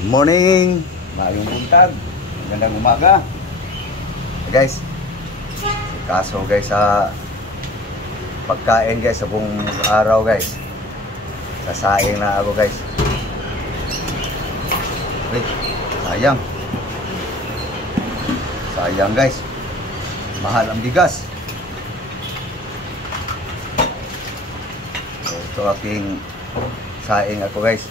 Good morning, maayong buntag, magandang umaga. Guys, kaso guys sa pagkain guys sa buong araw guys, sasaing na ako guys. Wait, sayang guys, mahal ang bigas. Ito aking saing ako guys.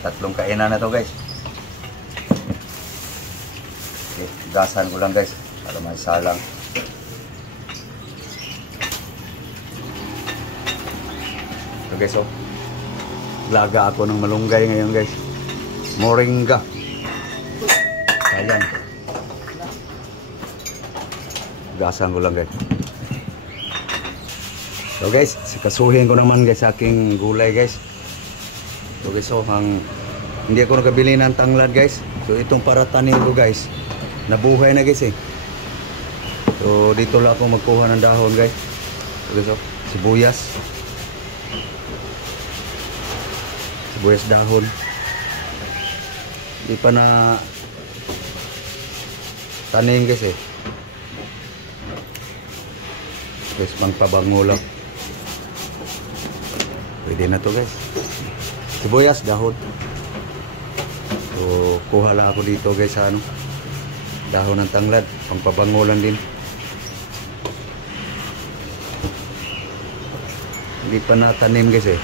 Tatlong kainan na to guys. Okay, gasan ko lang guys para may salang. Ito guys, oh, laga ako ng malunggay ngayon guys. Moringa. Ayan, gasan ko lang guys. So guys, sikasuhin ko naman guys aking gulay guys. So guys, so hindi ako nakabili ng tanglad guys. So itong para tanim ko guys, nabuhay na guys eh. So dito lang ako magkuha ng dahon guys. So guys, so sibuyas dahon. Hindi pa na tanim guys eh. Guys, pangpabango lang. Pwede na to guys. Sibuyas dahon. So kuha lang ako dito guys sa ano, dahon ng tanglad, pangpabango lang din. Hindi pa natanim guys eh.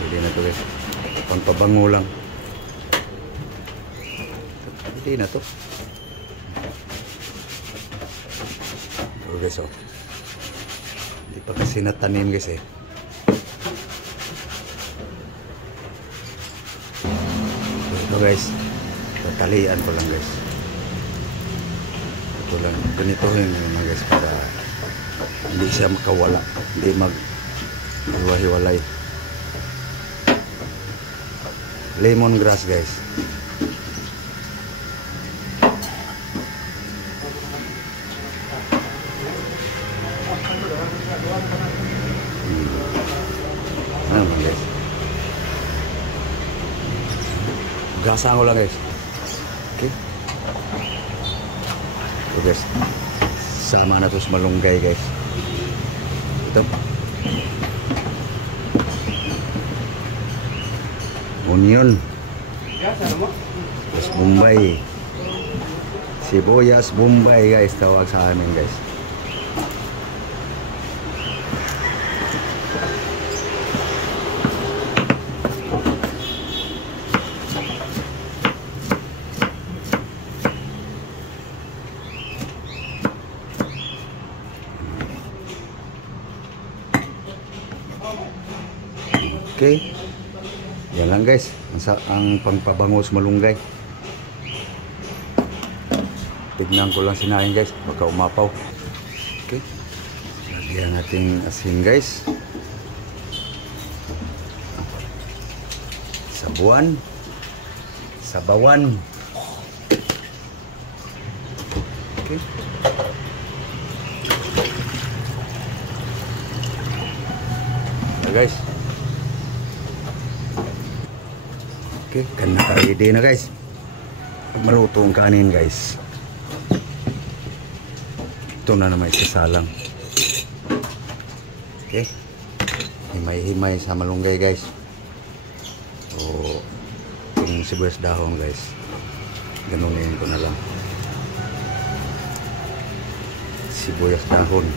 Pwede na to guys, pangpabango lang. Pwede na to. So guys, oh, hindi pa kasi natanim guys eh. So ito guys, tatalian ko lang guys. Ito lang, ganitohin naman guys para hindi siya makawala, hindi maghiwa-hiwalay. Lemongrass guys. Guys, gasan ko lang guys. Okay, so guys, sama na to sa malunggay guys. Ito onion, tapos bombay, sibuyas bombay guys, tawag sa amin guys. Okay, yan lang guys ang pangpabangos malunggay. Tignan ko lang sinain guys, baka umapaw. Okay, lagyan natin asin guys, sabawan. Okay, guys. Okay, kan naka-ready na guys. Maluto ang kanin guys. Ito na naman isasalang. Okay, himay-himay sa malunggay guys. So yung sibuyas dahon guys, ganunin ko na lang. Sibuyas dahon.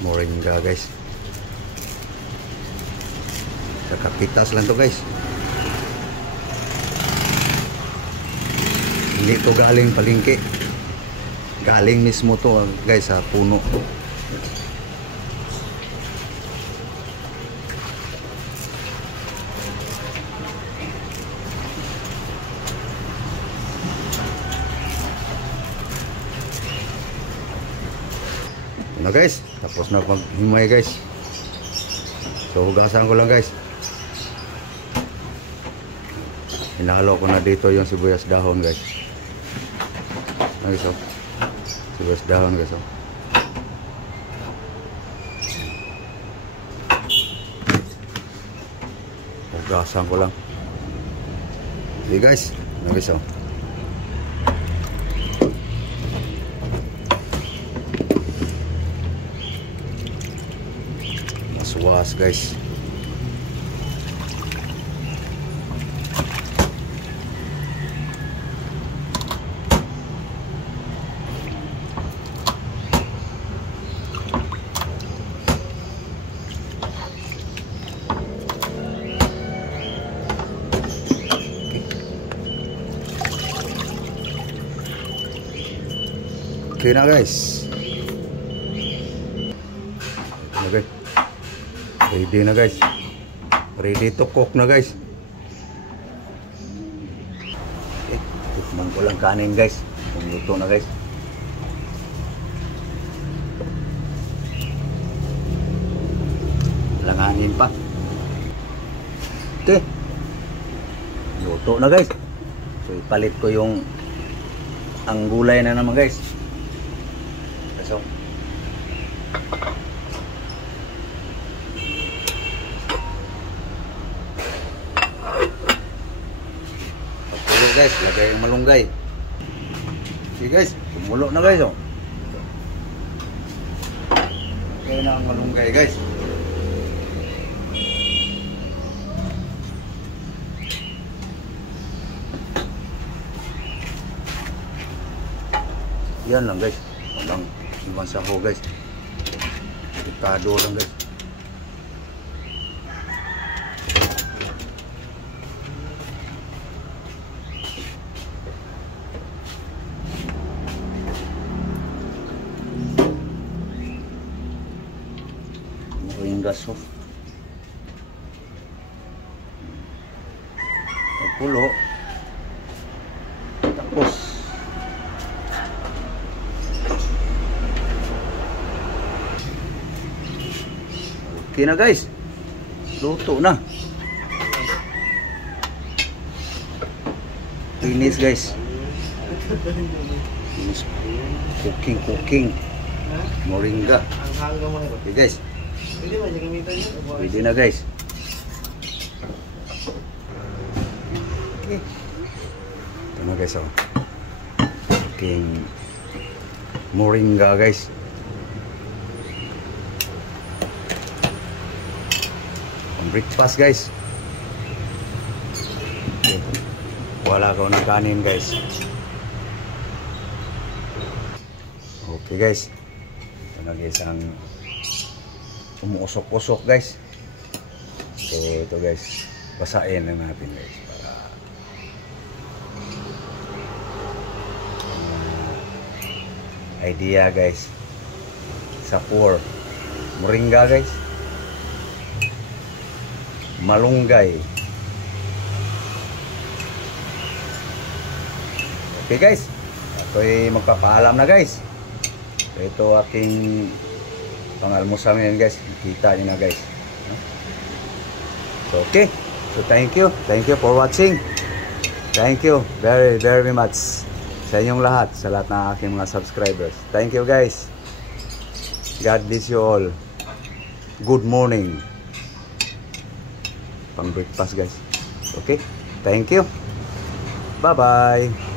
Moringa guys, sa kapitas lang to guys. Hindi to galing palengke, galing mismo to guys sa puno. Na guys, tapos na paghimay guys. So hugasan ko lang guys. Hinalo ko na dito yung sibuyas dahon guys. Guys, oh. Sibuyas dahon guys, oh. Gasan ko lang. Okay guys, guys, oh. Maswas guys. Okay na guys. Okay. Ready na guys. Ready to cook na guys. Okay. Tikman ko lang kanin guys. Kung luto na guys. Langanin pa. Okay. Luto na guys. So ipalit ko yung ang gulay na naman guys. So, patulo guys, lagay yung malunggay. Okay guys, kumulo na guys, oh. Lagay na ang malunggay guys. Yan lang guys. Walang iwan sa ho guys. Delikado lang guys. Moringas ho. Pulo. Tapos okay na guys. Luto na. Finish guys. Finish. Cooking. Moringa. Okay guys. Pwede na guys. Okay. Ito na guys, oh. Cooking moringa guys. Breakfast guys. Okay. Wala ko ng kanin guys. Okay guys. Ito na guys ang umuusok-usok guys. So ito guys, basahin na natin guys para idea guys sa pour moringa guys. Malunggay. Okay guys, ako'y magpapaalam na guys. Ito aking pangalmusal ngayon guys. Kita nyo na guys. So okay, so thank you for watching. Thank you very much sa inyong lahat, sa lahat ng aking mga subscribers. Thank you guys. God bless you all. Good morning. Pang breakfast guys. Okay, thank you. Bye bye.